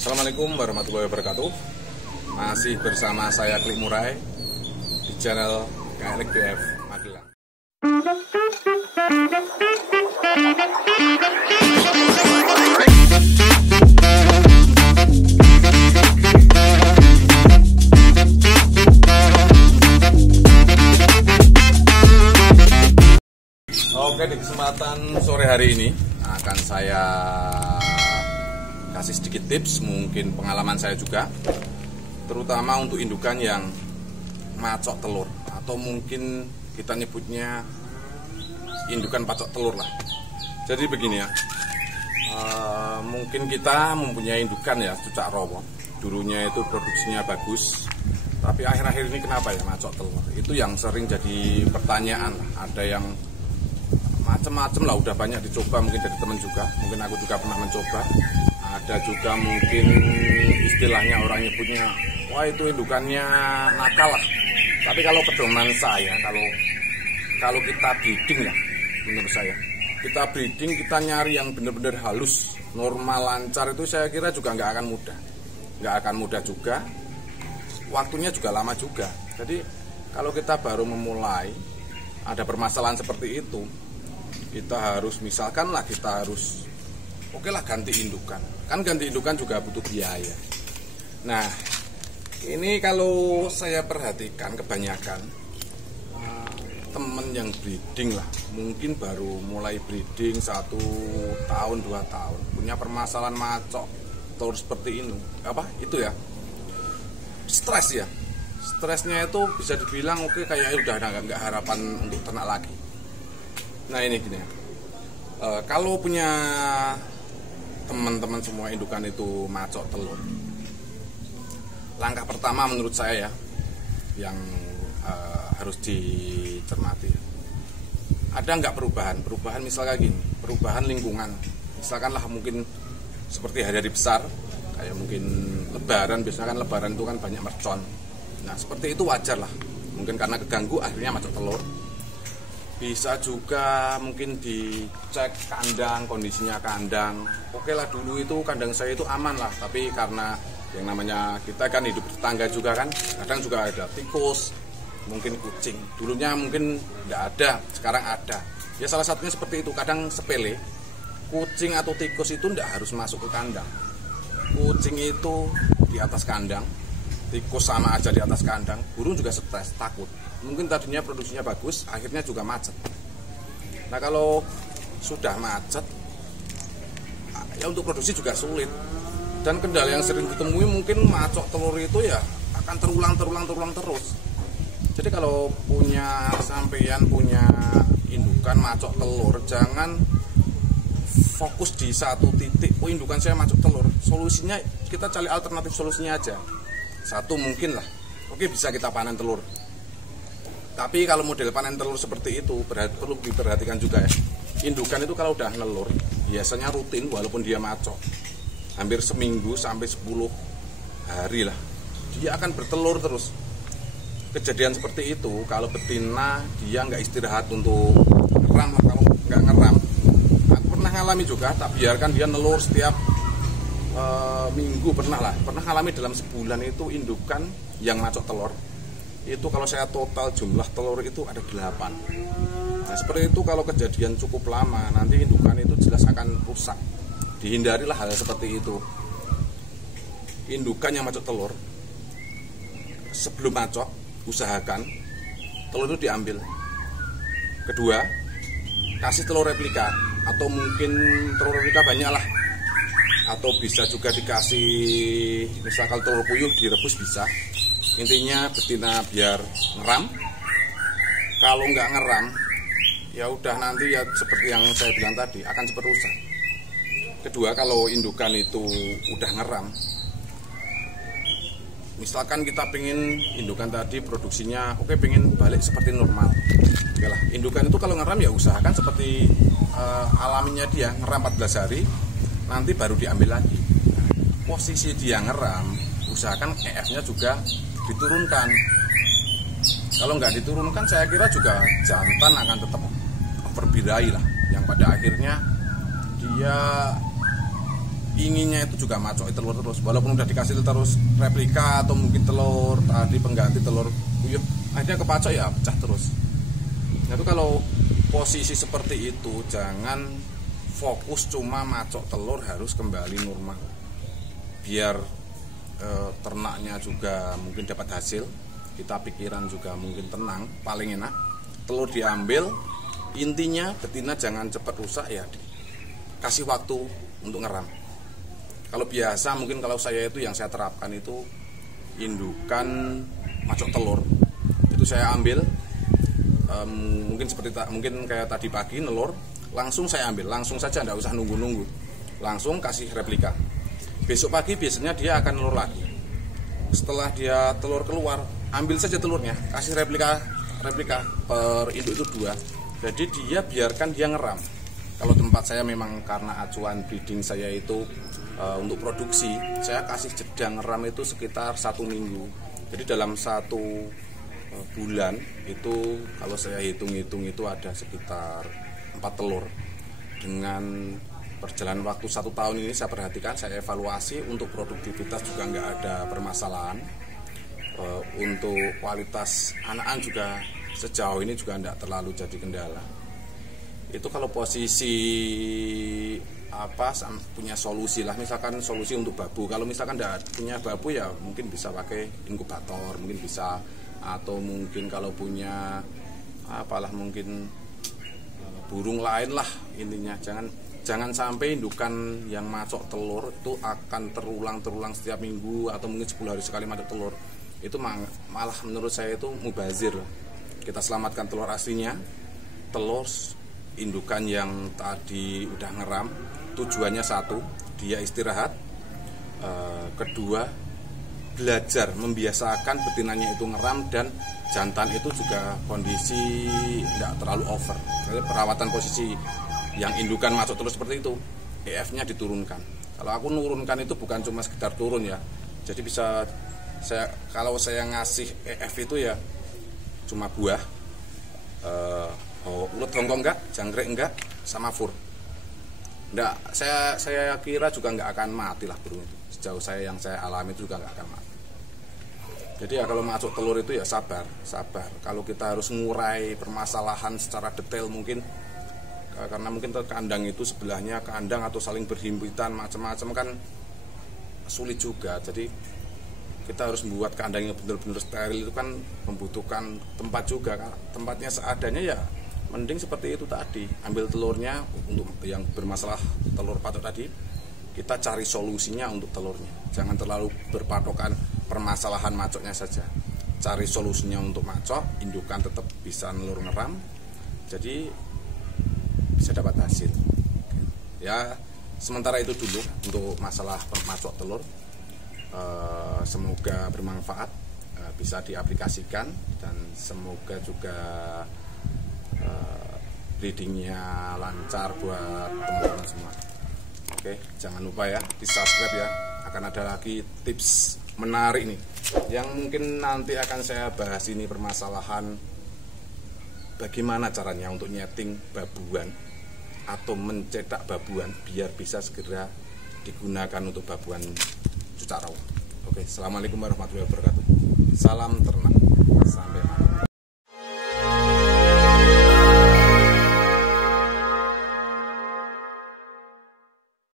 Assalamualaikum warahmatullahi wabarakatuh. Masih bersama saya Klik Murai di channel KLX BF Magelang. Oke, di kesempatan sore hari ini akan saya kasih sedikit tips, mungkin pengalaman saya juga, terutama untuk indukan yang macok telur, atau mungkin kita nyebutnya indukan pacok telur lah. Jadi begini ya, mungkin kita mempunyai indukan ya cucak rowo, dulunya itu produksinya bagus, tapi akhir-akhir ini kenapa ya macok telur? Itu yang sering jadi pertanyaan. Ada yang macam-macam lah, udah banyak dicoba, mungkin dari teman juga, mungkin aku juga pernah mencoba. Ada juga mungkin istilahnya orang nyebutnya, wah itu indukannya nakal lah. Tapi kalau pedoman saya, kalau kita breeding ya, menurut saya, kita breeding, kita nyari yang benar-benar halus, normal, lancar, itu saya kira juga nggak akan mudah. Nggak akan mudah juga, waktunya juga lama juga. Jadi kalau kita baru memulai, ada permasalahan seperti itu, kita harus, misalkan lah, kita harus oke lah ganti indukan. Kan ganti indukan juga butuh biaya. Nah, ini kalau saya perhatikan kebanyakan temen yang breeding lah, mungkin baru mulai breeding 1 tahun 2 tahun, punya permasalahan macok telur seperti ini. Itu ya, stres ya. Stresnya itu bisa dibilang oke, kayaknya udah nggak harapan untuk ternak lagi. Nah ini gini, kalau punya teman-teman semua indukan itu macok telur, langkah pertama menurut saya ya, yang harus dicermati, ada nggak perubahan misalnya gini, perubahan lingkungan, misalkanlah mungkin seperti hari-hari besar, kayak mungkin lebaran, biasanya kan lebaran itu kan banyak mercon. Nah seperti itu wajar lah, mungkin karena keganggu akhirnya macok telur. Bisa juga mungkin dicek kandang, kondisinya kandang. Oke lah, dulu itu kandang saya itu aman lah, tapi karena yang namanya kita kan hidup tetangga juga kan, kadang juga ada tikus, mungkin kucing. Dulunya mungkin tidak ada, sekarang ada. Ya salah satunya seperti itu, kadang sepele. Kucing atau tikus itu tidak harus masuk ke kandang. Kucing itu di atas kandang, tikus sama aja di atas kandang, burung juga stres, takut. Mungkin tadinya produksinya bagus, akhirnya juga macet. Nah kalau sudah macet, ya untuk produksi juga sulit. Dan kendala yang sering ditemui mungkin macok telur itu ya akan terulang terus. Jadi kalau sampeyan punya indukan macok telur, jangan fokus di satu titik, oh indukan saya macok telur. Solusinya kita cari alternatif solusinya aja. Satu mungkin lah, oke bisa kita panen telur. Tapi kalau model panen telur seperti itu perlu diperhatikan juga ya. Indukan itu kalau udah nelur biasanya rutin, walaupun dia macok hampir seminggu sampai 10 hari lah, dia akan bertelur terus. Kejadian seperti itu kalau betina dia nggak istirahat untuk ngeram, kalau nggak ngeram, aku pernah ngalami juga, tak biarkan dia nelur setiap minggu, pernah ngalami dalam sebulan itu indukan yang macok telur itu kalau saya total jumlah telur itu ada 8. Nah seperti itu, kalau kejadian cukup lama nanti indukan itu jelas akan rusak. Dihindarilah hal seperti itu. Indukan yang macok telur, sebelum macok usahakan telur itu diambil. Kedua, kasih telur replika, atau mungkin telur replika banyak lah, atau bisa juga dikasih misalkan telur puyuh direbus bisa. Intinya betina biar ngeram. Kalau nggak ngeram, ya udah nanti ya seperti yang saya bilang tadi akan cepat rusak. Kedua, kalau indukan itu udah ngeram, misalkan kita pengen indukan tadi produksinya oke, pengen balik seperti normal, oke lah, indukan itu kalau ngeram ya usahakan seperti alaminya dia, ngeram 14 hari, nanti baru diambil lagi. Posisi dia ngeram, usahakan EF-nya juga diturunkan. Kalau nggak diturunkan, saya kira juga jantan akan tetap overbirahi lah, yang pada akhirnya dia inginnya itu juga macok telur terus, walaupun udah dikasih terus replika atau mungkin telur tadi pengganti telur puyuh, akhirnya kepacok ya pecah terus. Nah itu kalau posisi seperti itu jangan fokus cuma macok telur, harus kembali normal biar ternaknya juga mungkin dapat hasil, kita pikiran juga mungkin tenang. Paling enak telur diambil, intinya betina jangan cepat rusak ya, kasih waktu untuk ngeram. Kalau biasa mungkin kalau saya itu yang saya terapkan itu indukan macok telur itu saya ambil mungkin seperti mungkin kayak tadi pagi nelur langsung saya ambil, langsung saja, tidak usah nunggu-nunggu, langsung kasih replika. Besok pagi biasanya dia akan nelur lagi. Setelah dia telur keluar, ambil saja telurnya, kasih replika per induk itu 2. Jadi dia biarkan dia ngeram. Kalau tempat saya memang karena acuan breeding saya itu untuk produksi, saya kasih jeda ngeram itu sekitar 1 minggu. Jadi dalam 1 bulan itu kalau saya hitung-hitung itu ada sekitar 4 telur. Dengan perjalanan waktu 1 tahun ini saya perhatikan, saya evaluasi, untuk produktivitas juga nggak ada permasalahan. Untuk kualitas anakan juga sejauh ini juga nggak terlalu jadi kendala. Itu kalau posisi punya solusi lah, misalkan solusi untuk babu. Kalau misalkan tidak punya babu ya mungkin bisa pakai inkubator, mungkin bisa, atau mungkin kalau punya mungkin burung lain lah. Intinya jangan sampai indukan yang macok telur itu akan terulang setiap minggu atau mungkin 10 hari sekali macok telur. Itu malah menurut saya itu mubazir. Kita selamatkan telur aslinya, telur indukan yang tadi udah ngeram. Tujuannya 1, dia istirahat, kedua belajar membiasakan betinanya itu ngeram, dan jantan itu juga kondisi tidak terlalu over. Jadi perawatan posisi yang indukan masuk terus seperti itu, EF-nya diturunkan. Kalau aku nurunkan itu bukan cuma sekedar turun ya, jadi bisa kalau saya ngasih EF itu ya cuma buah, ulet hongkong enggak, jangkrik enggak, sama fur. Enggak, saya kira juga enggak akan mati lah burung itu. Sejauh yang saya alami itu juga enggak akan mati. Jadi ya kalau masuk telur itu ya sabar. Kalau kita harus ngurai permasalahan secara detail mungkin karena mungkin kandang itu sebelahnya kandang atau saling berhimpitan macam-macam kan sulit juga. Jadi kita harus membuat kandang yang benar-benar steril itu kan membutuhkan tempat juga. Tempatnya seadanya ya mending seperti itu tadi, ambil telurnya. Untuk yang bermasalah telur patok tadi, kita cari solusinya untuk telurnya. Jangan terlalu berpatokan permasalahan macoknya saja, cari solusinya untuk macok, indukan tetap bisa nelur ngeram, jadi bisa dapat hasil. Ya sementara itu dulu untuk masalah macok telur. Semoga bermanfaat, bisa diaplikasikan, dan semoga juga breedingnya lancar buat teman-teman semua. Oke, jangan lupa ya di subscribe ya, akan ada lagi tips menarik nih yang mungkin nanti akan saya bahas. Ini permasalahan bagaimana caranya untuk nyeting babuan atau mencetak babuan biar bisa segera digunakan untuk babuan cucak rawa. Oke, assalamualaikum warahmatullahi wabarakatuh. Salam ternak, sampai jumpa.